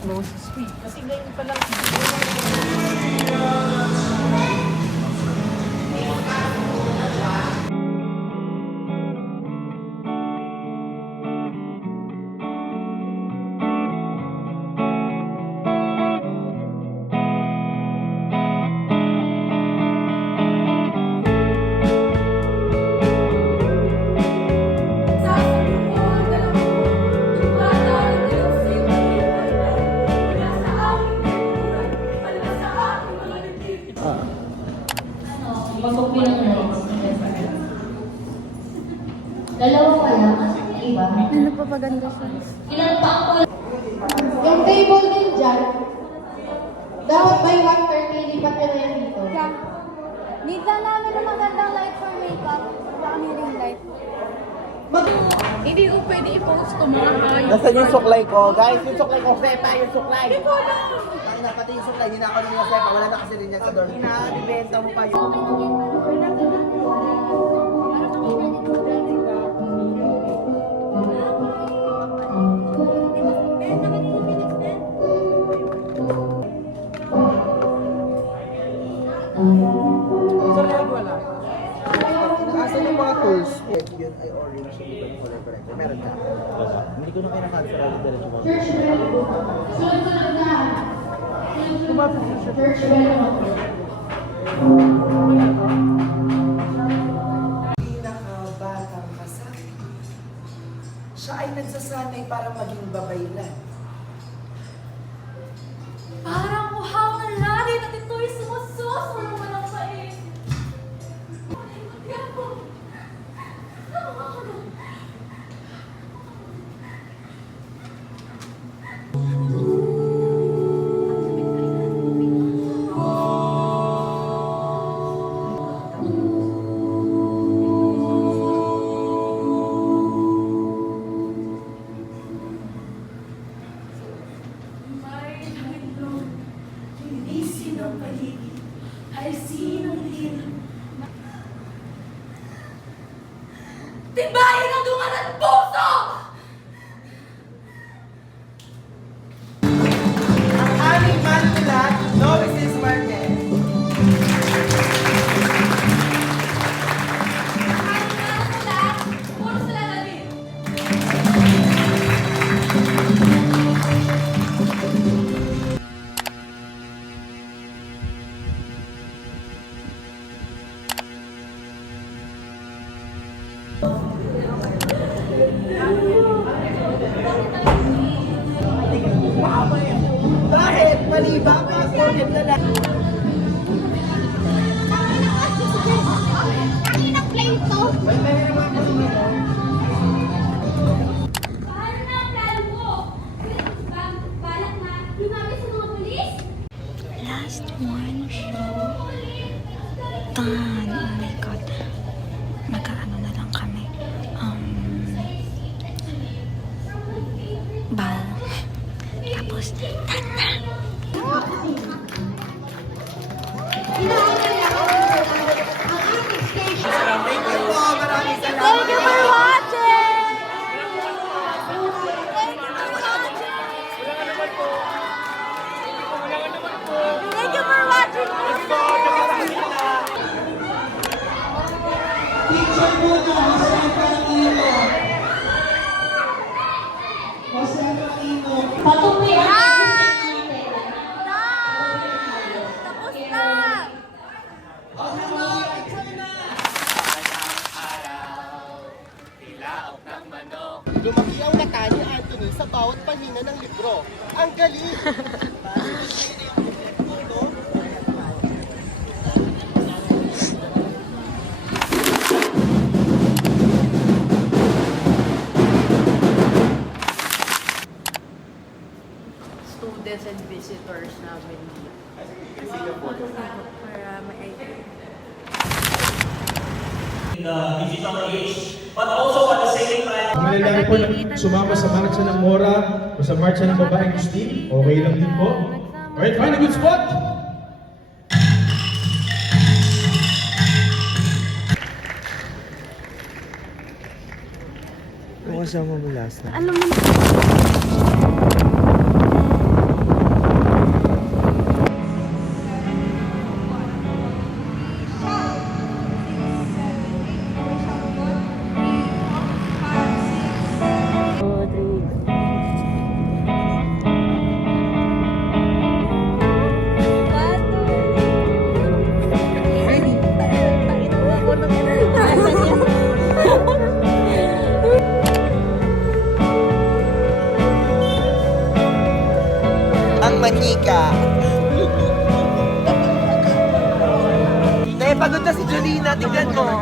Closest week. Kasi ngayon pa lang. Dalawa pa lang, iba. Ano pa maganda siya? Ilan pa ako? Yung table din dyan, dapat by 1:30, lipat nyo na yan dito. Need lang namin ng magandang light for makeup. Wala kami ring light. Hindi ko pwede i-post ko mga hayop. Nasaan yung suklay ko? Guys, yung suklay ko, Sepa, yung suklay. Hindi ko alam. Bakit na pati yung suklay, hinakaw nyo yung Sepa, wala na kasi rin yan sa door. Inabibenta mo pa yun. Sa leg wala. Asan yung mga tools? Yun ay orange, yung iba yung color corrector. Meron ka? Hindi ko na kinakancel ulit dala yung Pinakabatang kasal. Siya ay nagsasanay para maging babaylan. Parang uhaw na langit at ito'y sumususo ng walang pain. Hindi sinong paligid ay sinong hilang. Tibayan ang dungan at puso! Ang aming manulat, Novices Marquez. Puro sila na din. Bakit? Mali ba? Bakit? Kaninang plate to? Paano na ang plano mo? Balak na lumapit sa mga pulis? Last one show. Done. Oh my God. Magkaano na lang kami. Bow. Tapos, done na. Thank you po. Maraming salamat. Thank you for watching! Thank you for watching! Picture muna, Jose Franquino. Jose Franquino. Patuloy ang Tapos na! Lumaki ang mata ni Anthony sa bawat pahina ng libro. Ang galing! Students and visitors namin. Para may idea. In the digital age, but also at the same time. Malalaki po na sumama sa marcha ng Mora o sa marcha ng babaeng Gustin. Okay lang din po. Alright, find a good spot! Ano kasama mo last na? Alam mo manika. Pagod na si Jolina, tignan mo.